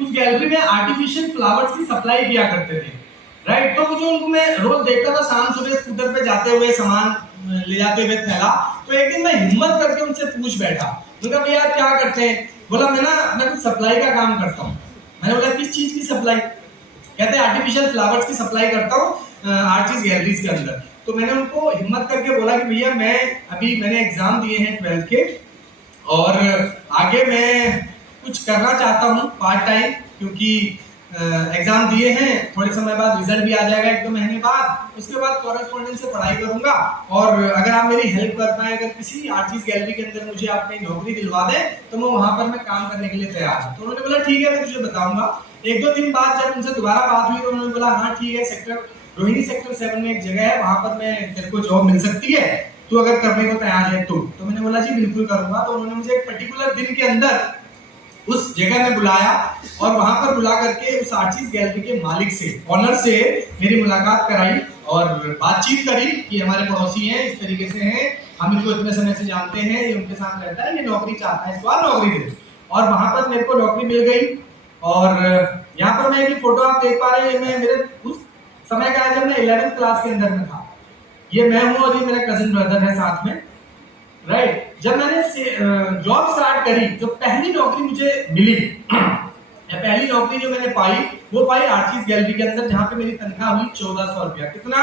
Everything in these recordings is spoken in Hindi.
उस गैलरी में आर्टिफिशियल फ्लावर्स की सप्लाई किया करते थे, राइट। तो मुझे उनको मैं रोज देखता था शाम सुबह स्कूटर पे जाते हुए सामान ले जाते हुए थैला। तो एक दिन मैं हिम्मत करके उनसे पूछ बैठा, उनका भैया क्या करते हैं? बोला मैं कुछ सप्लाई का काम करता हूँ। मैंने बोला किस चीज की सप्लाई? कहते हैं आर्टिफिशियल फ्लावर्स की सप्लाई करता हूँ आर्टिस्ट गैलरीज के अंदर। तो मैंने उनको हिम्मत करके बोला कि भैया मैंने एग्जाम दिए हैं 12th के, और आगे मैं कुछ करना चाहता हूँ पार्ट टाइम, क्योंकि एग्जाम दिए हैं, थोड़े समय बाद रिजल्ट भी आ जाएगा 1-2 महीने बाद, उसके बाद कॉरेस्पॉन्डेंस से पढ़ाई करूंगा, और अगर आप मेरी हेल्प कर पाए, अगर किसी आर्टिस्ट गैलरी के अंदर मुझे अपनी नौकरी दिलवा दें तो मैं वहां पर मैं काम करने के लिए तैयार हूँ। तो उन्होंने बोला ठीक है मैं तुझे बताऊंगा। 1-2 दिन बाद जब उनसे दोबारा बात हुई तो उन्होंने बोला हाँ ठीक है, रोहिणी सेक्टर 7 में एक जगह है, वहां पर मैं तेरे को जॉब मिल सकती है, तू अगर करने को तैयार है तो मैंने बोला जी बिल्कुल करूंगा। तो उन्होंने मुझे एक पर्टिकुलर दिन के अंदर उस जगह में बुलाया, और वहां पर बुला करके उस आर्टिस्ट गैलरी के मालिक से, ऑनर से मेरी मुलाकात कराई और बातचीत करी कि हमारे पड़ोसी हैं, इस तरीके से हैं, हम इनको इतने समय से जानते हैं, ये उनके साथ रहता है, ये नौकरी चाहता है, इसको आप नौकरी दे। और वहां पर मेरे को नौकरी मिल गई। और यहाँ पर मैं एक फोटो आप देख पा रहे हैं, मैं मेरे उस समय का है जब मैं 11th क्लास के अंदर में था। ये मैं हूँ और ये मेरा कजिन ब्रदर है साथ में, राइट। जब मैंने जॉब स्टार्ट करी, जो पहली नौकरी मुझे मिली, पहली नौकरी जो मैंने पाई वो पाई आर्टिस्ट गैलरी के अंदर, जहां पे मेरी तनख्वाह हुई 1400 रुपया। कितना?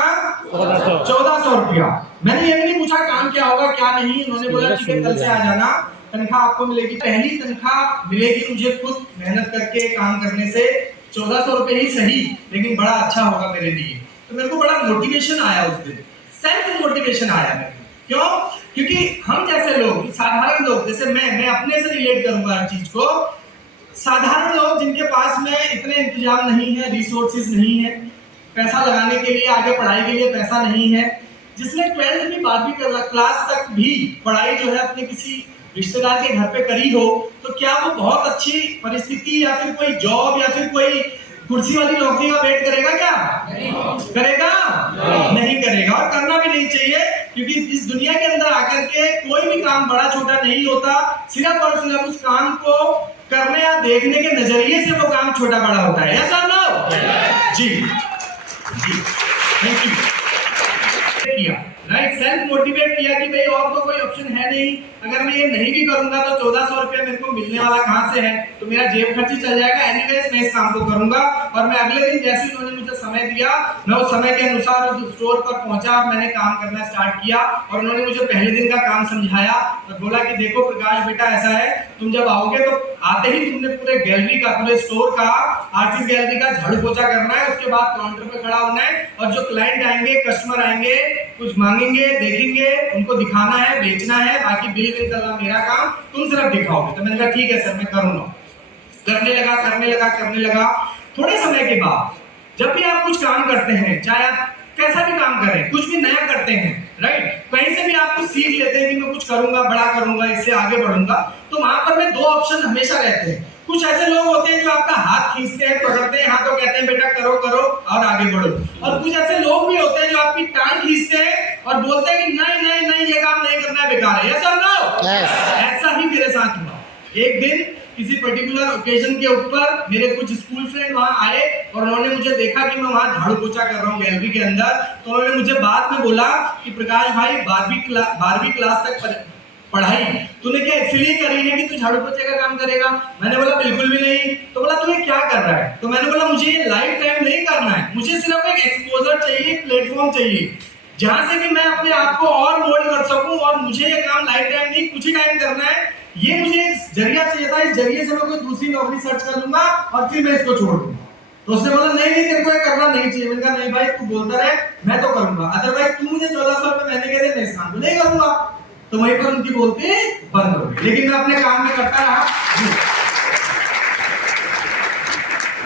1400 रुपया। मैंने ये भी नहीं पूछा काम क्या होगा क्या नहीं, उन्होंने बोला ठीक है कल से आ जाना, तनख्वाह आपको मिलेगी। पहली तनख्वाह मिलेगी मुझे खुद मेहनत करके काम करने से, 1400 रुपए ही सही लेकिन बड़ा अच्छा होगा मेरे लिए। तो मेरे को बड़ा मोटिवेशन आया उस दिन, सेल्फ मोटिवेशन आया मेरे को। क्यों? क्योंकि हम जैसे लोग, साधारण लोग, जैसे मैं अपने से रिलेट करूंगा हर चीज को, साधारण लोग जिनके पास में इतने इंतजाम नहीं है, रिसोर्सेज नहीं है, पैसा लगाने के लिए, आगे पढ़ाई के लिए पैसा नहीं है, जिसने 12th की 12वीं क्लास तक भी पढ़ाई जो है अपने किसी रिश्तेदार के घर पे करी हो, तो क्या वो बहुत अच्छी परिस्थिति या फिर कोई जॉब या फिर कोई कुर्सी वाली नौकरी का वेट करेगा? क्या नहीं करेगा? नहीं करेगा, और करना भी नहीं चाहिए, क्योंकि इस दुनिया के अंदर आकर के कोई भी काम बड़ा छोटा नहीं होता, सिर्फ और सिर्फ उस काम को करने या देखने के नजरिए से वो काम छोटा बड़ा होता है। यस और नो? जी जी, थैंक यू। किया राइट, सेल्फ मोटिवेट किया कि भाई और तो कोई ऑप्शन है नहीं, अगर मैं ये नहीं भी करूंगा तो 1400 रुपया मेरे को मिलने वाला कहां से है, तो मेरा जेब खर्ची चल जाएगा, एनीवेज मैं इस काम को करूंगा। और मैं अगले दिन जैसे ही उन्होंने मुझे समय दिया, मैं उस समय के अनुसार उस स्टोर पर पहुंचा, मैंने काम करना स्टार्ट किया, और उन्होंने मुझे पहले दिन का काम समझाया और बोला कि देखो प्रकाश बेटा ऐसा है, तुम जब आओगे तो आते ही तुमने पूरे गैलरी का, पूरे स्टोर का, आर्टिस्ट गैलरी का झाड़ू पोछा करना है, उसके बाद काउंटर पे खड़ा होना है, और जो क्लाइंट आएंगे, कस्टमर आएंगे, कुछ मांगेंगे, देखेंगे, उनको दिखाना है, बेचना है, बाकी बिल करना मेरा काम, तुम सिर्फ दिखाओगे। तो मैंने कहा ठीक है सर मैं करूंगा। करने लगा। थोड़े समय के बाद जब भी आप कुछ काम करते हैं, चाहे आप कैसा भी काम करें, कुछ भी नया करते हैं, राइट, कहीं से भी आप कुछ सीख लेते हैं कि मैं कुछ करूंगा, बड़ा करूंगा, इससे आगे बढ़ूंगा, तो वहां पर में 2 ऑप्शन हमेशा रहते हैं। कुछ ऐसे लोग होते हैं जो आपका हाथ खींचते हैं, पकड़ते हैं हाथ, तो कहते हैं बेटा करो करो और आगे बढ़ो, और कुछ ऐसे लोग भी होते हैं जो आपकी टांग खींचते हैं और बोलते हैं कि नहीं नहीं नहीं ये काम नहीं करना है, बेकार है। यस और नो? ऐसा ही मेरे साथ हुआ। एक दिन किसी पर्टिकुलर ओकेजन के ऊपर मेरे कुछ स्कूल फ्रेंड वहां आए और उन्होंने मुझे देखा कि मैं वहां झाड़ू पोछा कर रहा हूँ गैलरी के अंदर, तो उन्होंने मुझे बाद में बोला कि प्रकाश भाई 12वीं क्लास तक पढ़ाई तूने क्या इसलिए करी है कि तू झाड़ू पोछे का काम करेगा? मैंने बोला बिल्कुल भी नहीं। तो बोला तू ये क्या कर रहा है? तो मैंने बोला मुझे ये लाइफ टाइम नहीं करना है, मुझे सिर्फ एक एक्सपोजर चाहिए, प्लेटफॉर्म चाहिए जहां से कि मैं अपने आप को और मोल्ड कर सकूं, और मुझे ये काम लाइफ टाइम नहीं कुछ ही टाइम करना है, ये मुझे एक जरिया चाहिए था, इस जरिए से मैं कोई दूसरी नौकरी सर्च कर लूंगा और फिर मैं इसको छोड़ दूंगा। तो उसने बोला नहीं नहीं तेरे को ये करना नहीं चाहिए। मैंने कहा नहीं भाई तू बोलता रहे, मैं तो करूंगा, अदरवाइज तू मुझे 1400 रुपए महीने के दे, मैं इस काम को नहीं करूंगा। तो वहीं पर उनकी बोलती बंद हो गई, लेकिन मैं अपने काम में करता रहा,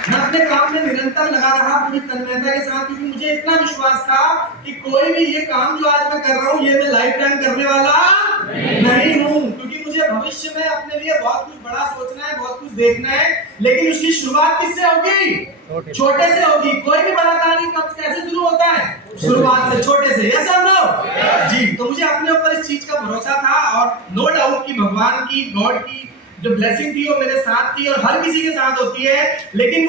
मैं अपने काम में निरंतर लगा रहा पूरी तन्मयता के साथ, क्योंकि मुझे इतना विश्वास था कि कोई भी ये काम जो आज मैं कर रहा हूँ ये मैं लाइफ टाइम करने वाला नहीं हूँ, क्योंकि मुझे भविष्य में अपने लिए बहुत कुछ बड़ा सोचना है, बहुत कुछ देखना है, लेकिन उसकी शुरुआत किससे होगी? छोटे से होगी। कोई भी बड़ा कार्य कब कैसे शुरू होता है? शुरुआत से, छोटे से। यस और नो? जी। तो मुझे अपने ऊपर इस चीज का भरोसा था, और नो डाउट कि भगवान की, गॉड की जो ब्लेसिंग थी वो मेरे साथ थी और हर किसी के साथ होती है, लेकिन